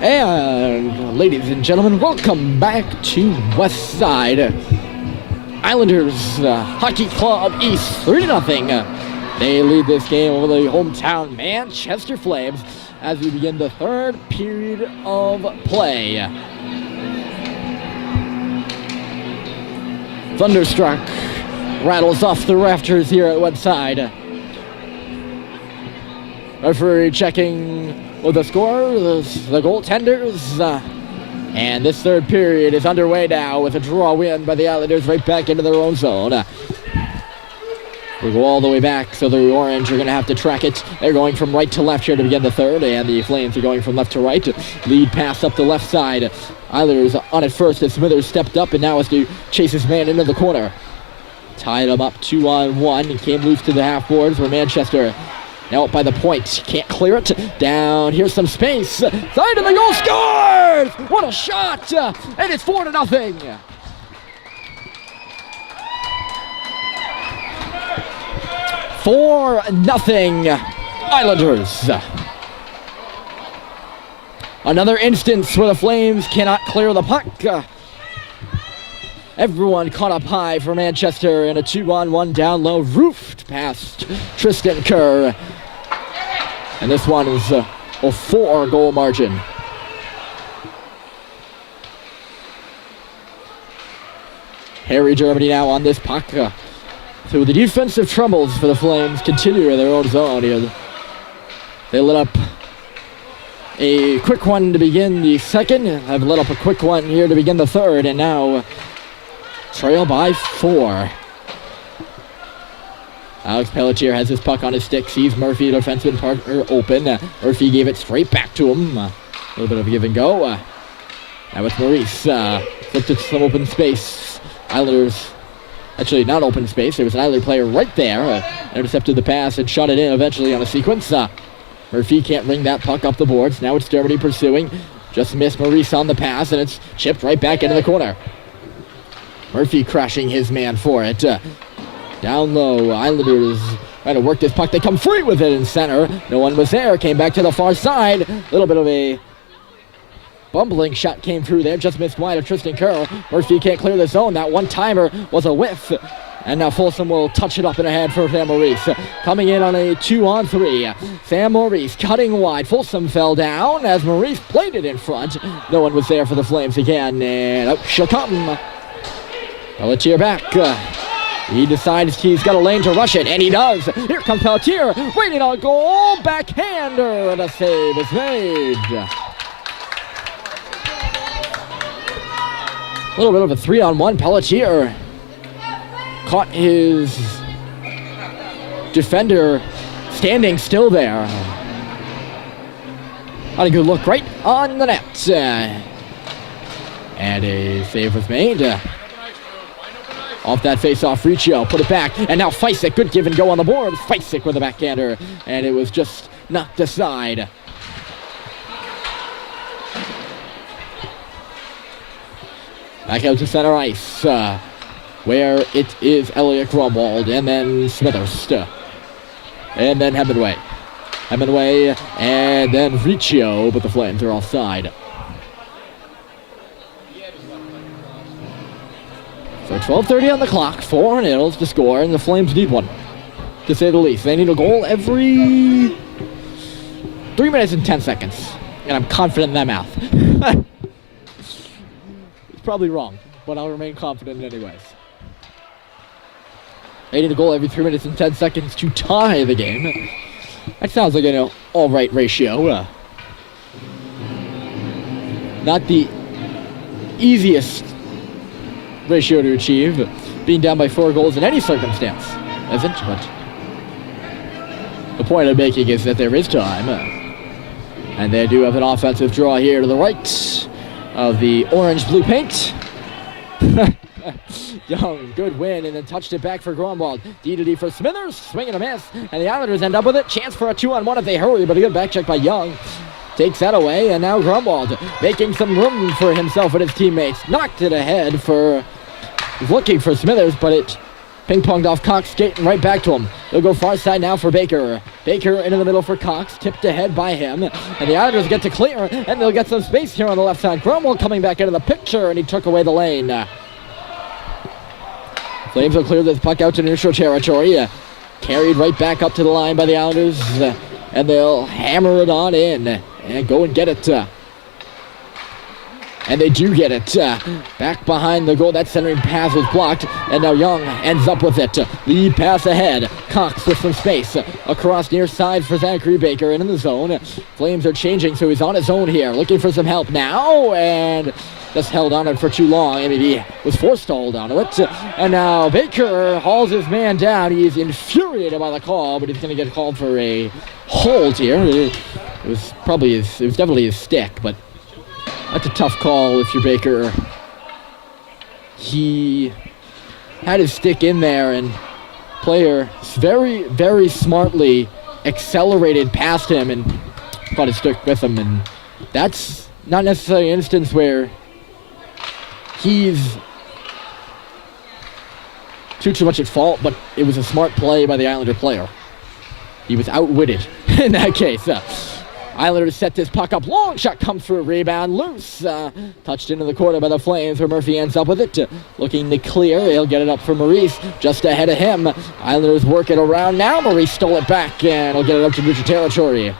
And ladies and gentlemen, welcome back to Westside Islanders Hockey Club East 3-0. They lead this game over the hometown Manchester Flames as we begin the third period of play. Thunderstruck rattles off the rafters here at Westside. Referee checking with the score, the goaltenders. And this third period is underway now with a draw win by the Islanders right back into their own zone. We go all the way back, so the Orange are going to have to track it. They're going from right to left here to begin the third, and the Flames are going from left to right. Lead pass up the left side. Islanders on it first as Smithers stepped up and now has to chase his man into the corner. Tied him up 2-on-1. He came loose to the half boards where Manchester now up by the point. Can't clear it. Down. Here's some space. Side of the goal. Scores! What a shot! And it's 4-0. 4-0 Islanders. Another instance where the Flames cannot clear the puck. Everyone caught up high for Manchester in a 2-on-1 down low, roofed past Tristan Kerr. And this one is a 4-goal margin. Harry Germany now on this puck. So the defensive troubles for the Flames continue in their own zone here. They lit up a quick one to begin the second. Have lit up a quick one here to begin the third, and now trail by 4. Alex Pelletier has his puck on his stick, sees Murphy, defenseman partner, open. Murphy gave it straight back to him. A little bit of a give and go. Now it's Maurice. Flipped it to some open space. Islanders, actually not open space. There was an Islander player right there. Intercepted the pass and shot it in eventually on a sequence. Murphy can't bring that puck up the boards. Now it's Dermody pursuing. Just missed Maurice on the pass, and it's chipped right back into the corner. Murphy crashing his man for it. Down low, Islanders trying to work this puck. They come free with it in center. No one was there. Came back to the far side. A little bit of a bumbling shot came through there. Just missed wide of Tristan Kerr. Murphy can't clear the zone. That one-timer was a whiff. And now Folsom will touch it up in ahead for Sam Maurice. Coming in on a 2-on-3. Sam Maurice cutting wide. Folsom fell down as Maurice played it in front. No one was there for the Flames again. And out she'll come. Pelletier back. He decides he's got a lane to rush it, and he does. Here comes Pelletier, waiting on goal. Backhander, and a save is made. A little bit of a 3-on-1. Pelletier caught his defender standing still there. Not a good look right on the net. And a save was made. Off that face-off, Riccio put it back, and now Feisik, good give and go on the board. Feisik with a backhander, and it was just knocked aside. Back out to center ice, where it is Elliot Gromwald, and then Smithers, and then Hemingway, and then Riccio, but the Flames are offside. So 12:30 on the clock, 4-0 to score, and the Flames need one, to say the least. They need a goal every 3 minutes and 10 seconds, and I'm confident in that math. It's probably wrong, but I'll remain confident anyways. They need a goal every 3 minutes and 10 seconds to tie the game. That sounds like an all-right ratio. Not the easiest ratio to achieve, being down by 4 goals in any circumstance isn't, but the point I'm making is that there is time, and they do have an offensive draw here to the right of the orange-blue paint. Young, good win, and then touched it back for Gromwald. D-to-D for Smithers, swing and a miss, and the Islanders end up with it. Chance for a 2-on-1 if they hurry, but a good back check by Young. Takes that away, and now Gromwald making some room for himself and his teammates. Knocked it ahead for, looking for Smithers, but it Ping-ponged off Cox, skating right back to him. They'll go far side now for Baker. Baker into the middle for Cox, tipped ahead by him. And the Islanders get to clear, and they'll get some space here on the left side. Gromwell coming back into the picture, and he took away the lane. Flames will clear this puck out to neutral territory. Carried right back up to the line by the Islanders. And they'll hammer it on in and go and get it. And they do get it. Back behind the goal. That centering pass was blocked. And now Young ends up with it. Lead pass ahead. Cox with some space. Across near side for Zachary Baker. And in the zone. Flames are changing, so he's on his own here. Looking for some help now. And just held on it for too long. MED was forced to hold on to it. And now Baker hauls his man down. He's infuriated by the call, but he's going to get called for a hold here. It was definitely his stick, but that's a tough call if you're Baker. He had his stick in there, and player very, very smartly accelerated past him and caught his stick with him. And that's not necessarily an instance where he's too much at fault, but it was a smart play by the Islander player. He was outwitted in that case. Islanders set this puck up. Long shot comes through. Rebound loose. Touched into the corner by the Flames, where Murphy ends up with it. Looking to clear. He'll get it up for Maurice. Just ahead of him. Islanders work it around now. Maurice stole it back, and he'll get it up to neutral territory.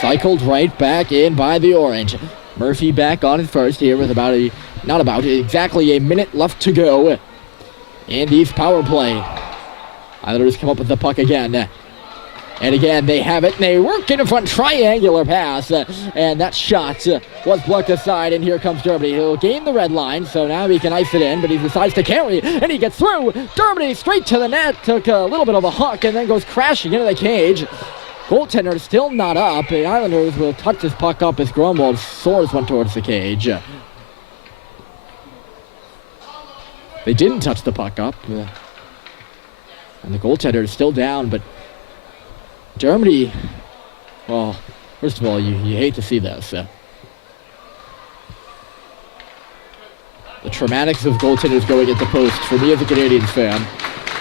Cycled right back in by the Orange. Murphy back on it first here with exactly a minute left to go in East power play. Islanders come up with the puck again. And again, they have it, and they work in front, triangular pass, and that shot was blocked aside, and here comes Dermody. He'll gain the red line, so now he can ice it in, but he decides to carry, and he gets through. Dermody straight to the net, took a little bit of a hook, and then goes crashing into the cage. Goaltender still not up. The Islanders will touch this puck up as Gromwald's swords went towards the cage. They didn't touch the puck up, and the goaltender is still down, but Dermody, well, first of all, you hate to see this. The traumatics of goaltenders going at the post, for me as a Canadiens fan,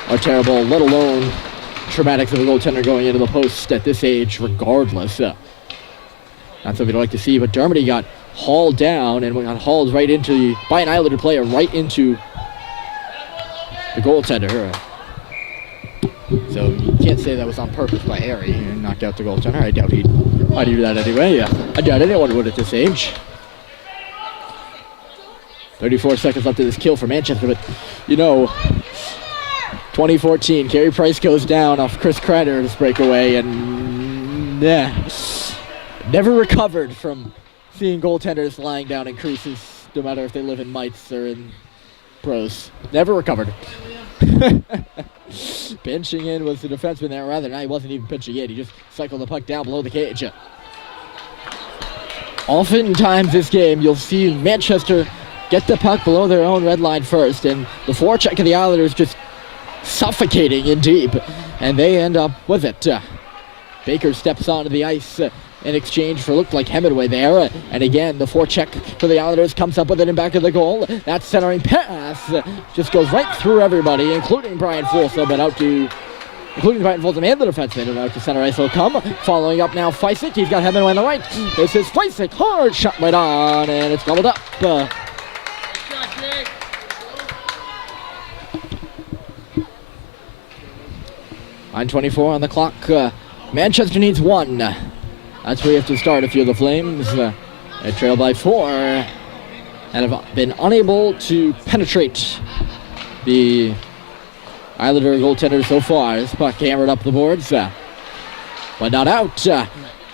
are terrible, let alone traumatics of a goaltender going into the post at this age, regardless. Not something I'd like to see, but Dermody got hauled down and got hauled right into, by an Islander player, right into the goaltender. So you can't say that was on purpose by Harry and knock out the goaltender. I doubt he'd do that anyway. I doubt anyone would at this age. 34 seconds left of this kill for Manchester, but 2014, Carey Price goes down off Chris Kreider's breakaway, and never recovered from seeing goaltenders lying down in creases, no matter if they live in mites or in pros. Never recovered. Pinching in was the defenseman there. Rather, he wasn't even pinching in. He just cycled the puck down below the cage. Oftentimes this game, you'll see Manchester get the puck below their own red line first, and the forecheck of the Islanders just suffocating in deep, and they end up with it. Baker steps onto the ice in exchange for looked like Hemingway there, and again the forecheck for the Islanders comes up with it in back of the goal. That centering pass just goes right through everybody, including Brian Folsom, and including Brian Folsom and the defenseman, and out to center ice will come. Following up now, Feisik. He's got Hemingway on the right. This is Feisik. Hard shot right on, and it's gobbled up. 9:24 on the clock. Manchester needs one. That's where you have to start if you're the Flames. They trail by 4 and have been unable to penetrate the Islander goaltender so far. This puck hammered up the boards, but not out.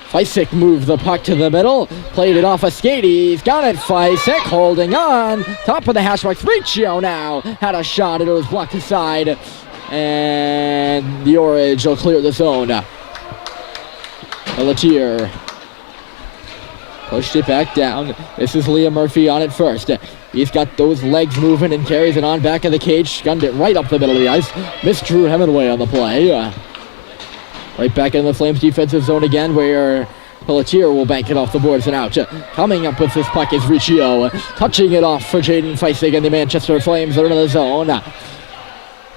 Feisik moved the puck to the middle, played it off a skate. He's got it. Feisik holding on. Top of the hash marks. Riccio now had a shot, and it was blocked aside. And the Orange will clear the zone. Pelletier pushed it back down. This is Liam Murphy on it first. He's got those legs moving and carries it on back of the cage. Gunned it right up the middle of the ice. Missed Drew Hemingway on the play. Right back in the Flames defensive zone again, where Pelletier will bank it off the boards and out. Coming up with this puck is Riccio. Touching it off for Jaden Feisig and the Manchester Flames. They're in the zone.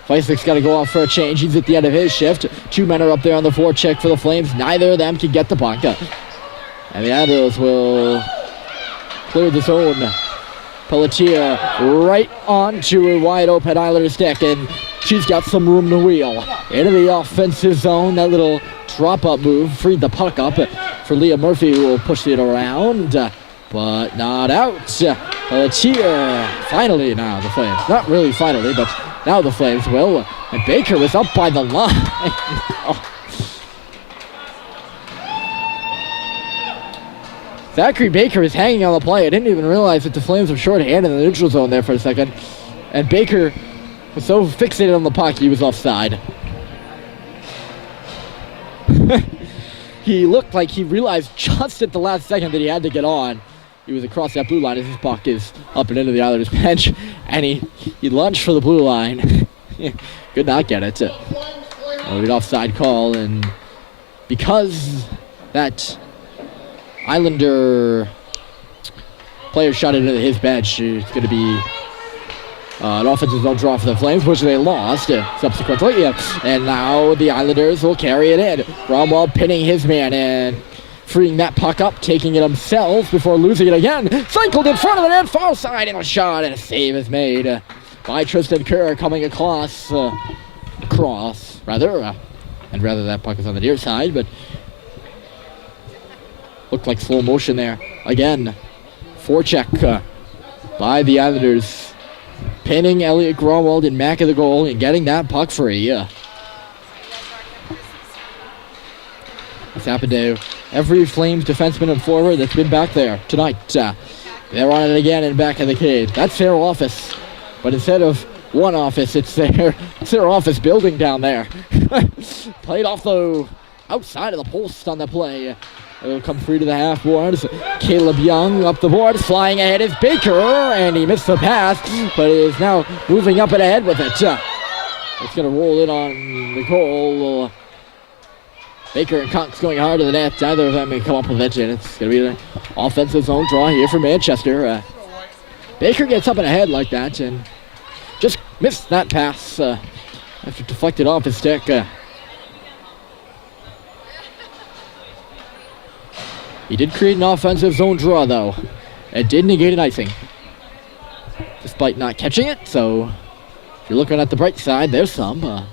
Feisig's got to go off for a change. He's at the end of his shift. 2 men are up there on the forecheck for the Flames. Neither of them can get the puck. And the Admirals will clear the zone. Pelletier right onto a wide open Islanders stick, and she's got some room to wheel. Into the offensive zone. That little drop-up move freed the puck up for Leah Murphy, who will push it around, but not out. Pelletier, finally now the Flames. Not really finally, but now the Flames will. And Baker was up by the line. Oh. Zachary Baker is hanging on the play. I didn't even realize that the Flames were short-handed in the neutral zone there for a second. And Baker was so fixated on the puck, he was offside. He looked like he realized just at the last second that he had to get on. He was across that blue line as his puck is up and into the Islanders bench. And he lunged for the blue line. Could not get it. An offside call. And because that Islander player shot it into his bench, it's going to be an offensive zone draw for the Flames, which they lost subsequently. And now the Islanders will carry it in. Gromwald pinning his man and freeing that puck up, taking it himself before losing it again. Cycled in front of the net, far side, and a shot, and a save is made by Tristan Kerr coming across, and rather that puck is on the near side, but looked like slow motion there. Again, forecheck by the Islanders. Pinning Elliot Gromwald in back of the goal and getting that puck free. It's happened to every Flames defenseman and forward that's been back there tonight. They're on it again in back of the cage. That's their office. But instead of one office, it's their office building down there. Played off the outside of the post on the play. It'll come free to the half boards. Caleb Young up the board. Flying ahead is Baker, and he missed the pass, but is now moving up and ahead with it. It's going to roll in on the goal. Baker and Cox going hard to the net. Neither of them can come up with it, and it's going to be an offensive zone draw here for Manchester. Baker gets up and ahead like that, and just missed that pass after deflected off his stick. He did create an offensive zone draw, though. It did negate an icing, despite not catching it. So, if you're looking at the bright side, there's some.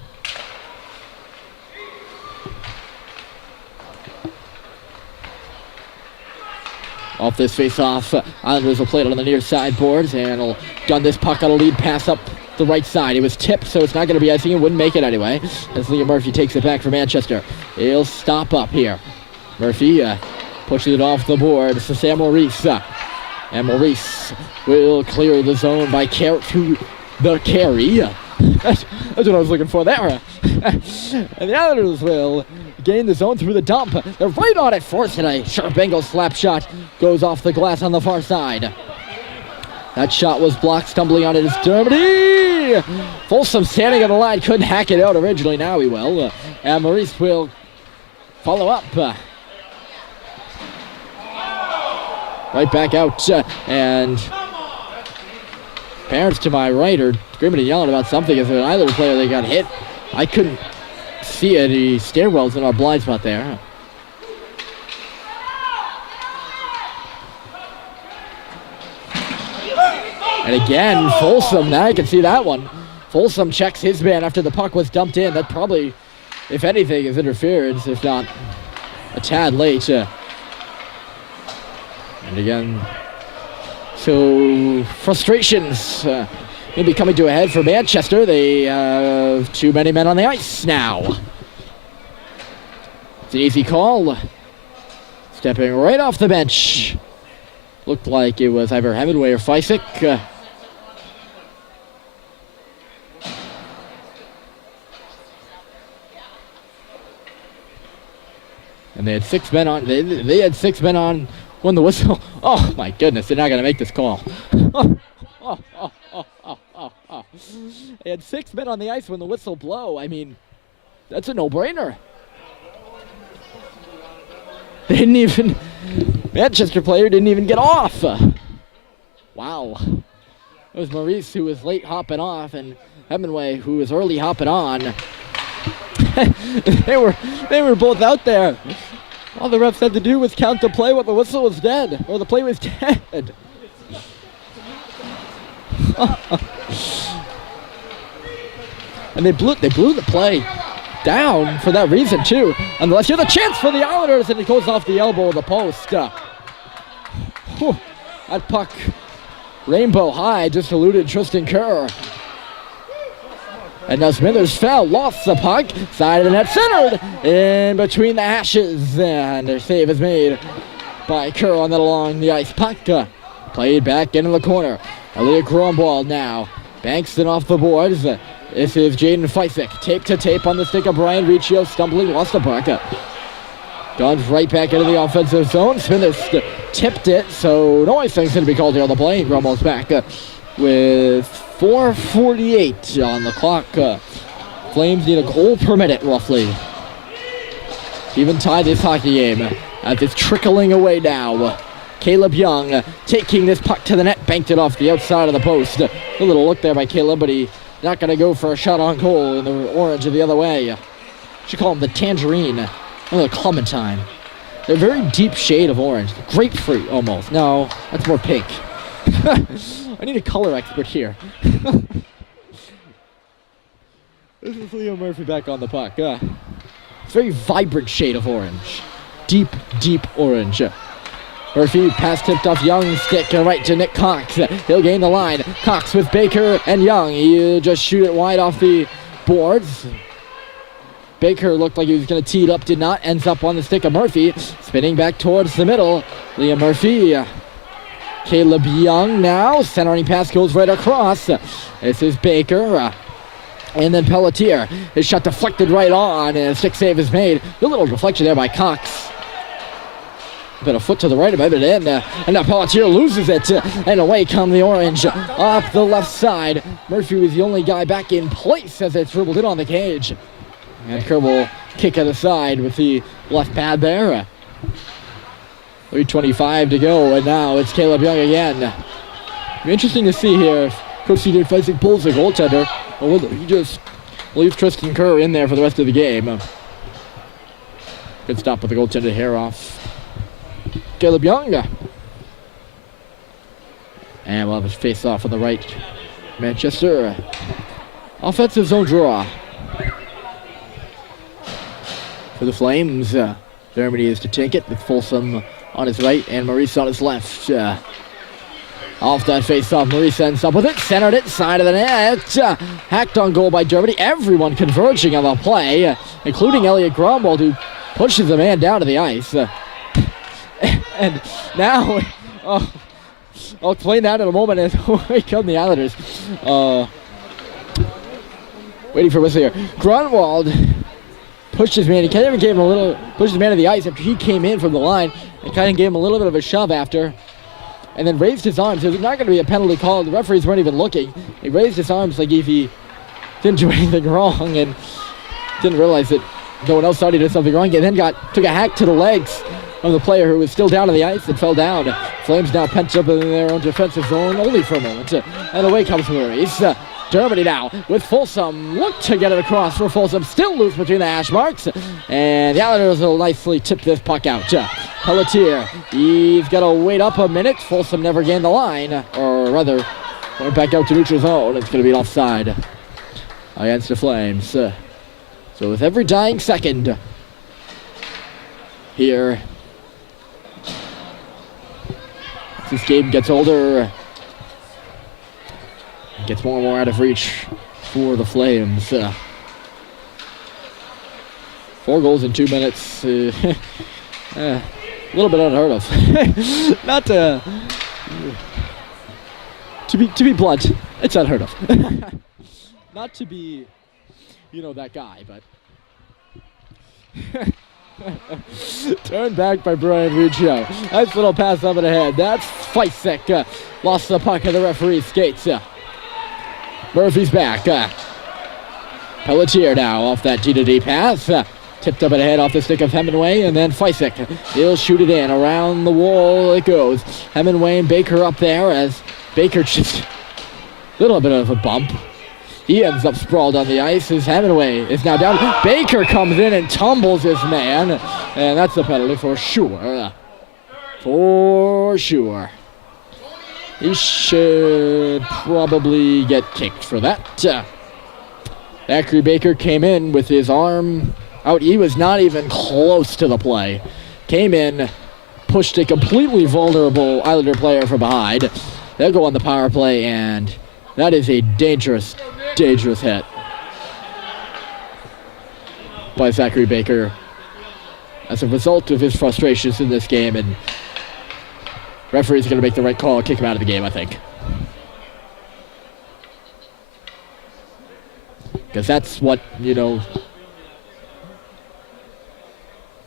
Off this face-off, Islanders will play it on the near side boards, and will gun this puck on a lead pass up the right side. It was tipped, so it's not going to be icing. It wouldn't make it anyway, as Liam Murphy takes it back for Manchester. He'll stop up here. Murphy pushes it off the board to Sam Maurice. And Maurice will clear the zone by to the carry. That's what I was looking for there. And the Islanders will gain the zone through the dump. They're right on it, forcing a sharp angle slap shot. Goes off the glass on the far side. That shot was blocked, stumbling on it is Dermody. Folsom standing on the line, couldn't hack it out originally, now he will. And Maurice will follow up. Right back out, and parents to my right are screaming and yelling about something as an Islander player they got hit. I couldn't see any stairwells in our blind spot there. And again, Folsom, now I can see that one. Folsom checks his man after the puck was dumped in. That probably, if anything, is interference, if not a tad late. And again, so frustrations maybe coming to a head for Manchester. They have too many men on the ice now. It's an easy call. Stepping right off the bench. Looked like it was either Hemingway or Feisik. And they had 6 men on. They had 6 men on when the whistle. Oh my goodness! They're not gonna make this call. They had 6 men on the ice when the whistle blow. I mean, that's a no-brainer. Manchester player didn't even get off. Wow. It was Maurice who was late hopping off, and Hemingway who was early hopping on. they were both out there. All the refs had to do was count the play when the whistle was dead, or the play was dead. And they blew the play down for that reason too. Unless here's a chance for the Islanders, and it goes off the elbow of the post. That puck, rainbow high, just eluded Tristan Kerr. And now Smithers fell, lost the puck, side of the net, centered in between the hashes, and a save is made by Kerr on that along the ice. Puck played back into the corner. Elliot Gromwald now banks it off the boards. This is Jaden Feisik, tape to tape on the stick of Brian Riccio, stumbling, lost the puck. Guns right back into the offensive zone. Smithers tipped it, so no icing's going to be called here on the play. Gromwald's back with 4:48 on the clock. Flames need a goal per minute, roughly, to even tie this hockey game as it's trickling away now. Caleb Young taking this puck to the net, banked it off the outside of the post. A little look there by Caleb, but he's not going to go for a shot on goal in the orange of the other way. Should call him the tangerine or the clementine. They're a very deep shade of orange. Grapefruit, almost. No, that's more pink. I need a color expert here. This is Leo Murphy back on the puck. It's a very vibrant shade of orange. Deep, deep orange. Murphy pass tipped off Young's stick right to Nick Cox. He'll gain the line. Cox with Baker and Young. He just shoot it wide off the boards. Baker looked like he was going to tee it up, did not. Ends up on the stick of Murphy. Spinning back towards the middle. Liam Murphy. Caleb Young now. Centering pass goes right across. This is Baker. And then Pelletier. His shot deflected right on, and a stick save is made. A little deflection there by Cox. Bit a foot to the right of it, and now Pelletier loses it, and away come the orange off the left side. Murphy was the only guy back in place as it dribbled in on the cage. And Kerr will kick it aside with the left pad there. 3:25 to go, and now it's Caleb Young again. It'll be interesting to see here if Coach C.J. Feisik pulls the goaltender, or will he just leave Tristan Kerr in there for the rest of the game. Good stop with the goaltender hair off. Caleb Young. And we'll have his face off on the right. Manchester. Offensive zone draw. For the Flames, Dermody is to take it with Folsom on his right and Maurice on his left. Off that face-off, Maurice ends up with it, centered it, side of the net. Hacked on goal by Dermody. Everyone converging on the play, including Elliot Gromwald, who pushes the man down to the ice. And now, I'll explain that in a moment as here come the Islanders. Waiting for whistle here. Grunwald pushed his man. He kind of gave him pushed his man to the ice after he came in from the line and kind of gave him a little bit of a shove after. And then raised his arms. There's not going to be a penalty call. The referees weren't even looking. He raised his arms like if he didn't do anything wrong and didn't realize that no one else thought he did something wrong. And then took a hack to the legs of the player who was still down on the ice and fell down. Flames now pent up in their own defensive zone only for a moment. And away comes Maurice. Dermody now with Folsom. Look to get it across for Folsom. Still loose between the hash marks. And the Islanders will nicely tip this puck out. Pelletier, he's got to wait up a minute. Folsom never gained the line. Or rather, went back out to neutral zone. It's going to be an offside against the Flames. So with every dying second here, as this game gets older, it gets more and more out of reach for the Flames. 4 goals in 2 minutes. A little bit unheard of. Not to be blunt, it's unheard of. Not to be, that guy, but turned back by Brian Riccio. Nice little pass over the head. That's Feisik. Lost the puck at the referee's skates. Murphy's back. Pelletier now off that D-to-D pass. Tipped up and ahead off the stick of Hemingway, and then Feisik. He'll shoot it in. Around the wall it goes. Hemingway and Baker up there as Baker just a little bit of a bump. He ends up sprawled on the ice as Hemingway is now down. Baker comes in and tumbles his man, and that's a penalty for sure. For sure. He should probably get kicked for that. Zachary Baker came in with his arm out. He was not even close to the play. Came in, pushed a completely vulnerable Islander player from behind. They'll go on the power play, and that is a dangerous, dangerous hit by Zachary Baker as a result of his frustrations in this game, and referee's going to make the right call, kick him out of the game, I think. Because that's what, you know,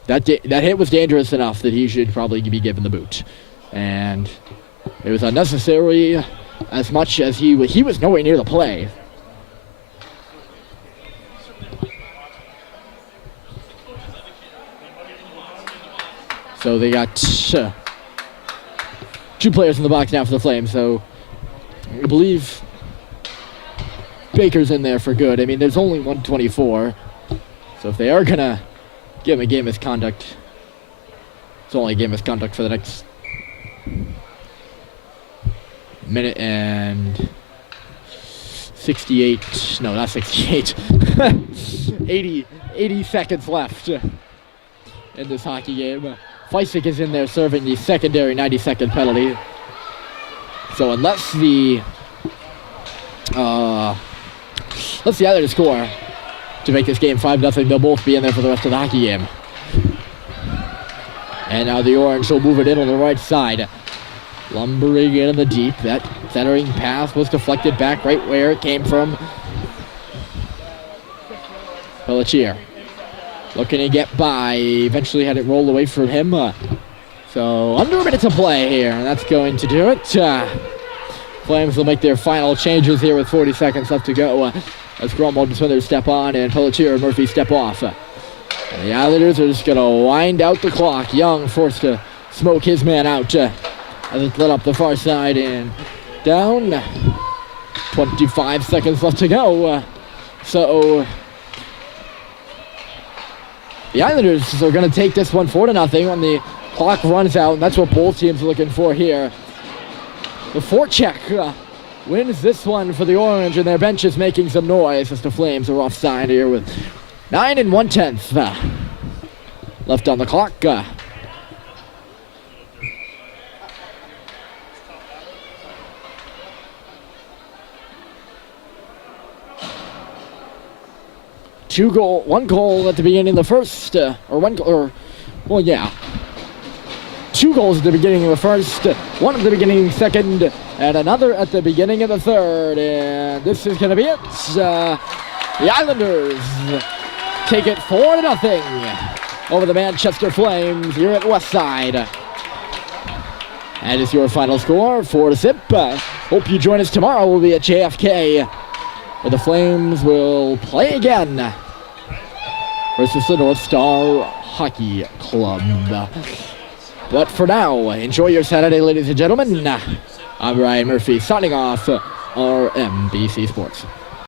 that hit was dangerous enough that he should probably be given the boot. And it was unnecessary as much as he was nowhere near the play. So they got two players in the box now for the Flames, so I believe Baker's in there for good. I mean, there's only 124, so if they are going to give him a game misconduct, it's only a game misconduct for the next minute and 68, no, not 68, 80 seconds left in this hockey game. Feisik is in there serving the secondary 90-second penalty. So unless the Islanders score to make this game 5-0, they'll both be in there for the rest of the hockey game. And now the Orange will move it in on the right side. Lumbering in the deep. That centering pass was deflected back right where it came from. Pelletier looking to get by. Eventually had it roll away from him. So under a minute to play here, and that's going to do it. Flames will make their final changes here with 40 seconds left to go. As Grumble and Smithers step on and Pelletier and Murphy step off. And the Islanders are just going to wind out the clock. Young forced to smoke his man out as it's lit up the far side and down. 25 seconds left to go. So the Islanders are going to take this one 4-0 when the clock runs out, and that's what both teams are looking for here. The forecheck wins this one for the Orange, and their bench is making some noise as the Flames are offside here with 9 1/10 left on the clock. One goal at the beginning of the first, two goals at the beginning of the first, one at the beginning of the second, and another at the beginning of the third. And this is going to be it. The Islanders take it 4-0 over the Manchester Flames here at Westside. And it's your final score, 4-0. Hope you join us tomorrow. We'll be at JFK, where the Flames will play again versus the North Star Hockey Club. But for now, enjoy your Saturday, ladies and gentlemen. I'm Ryan Murphy, signing off RMBC Sports.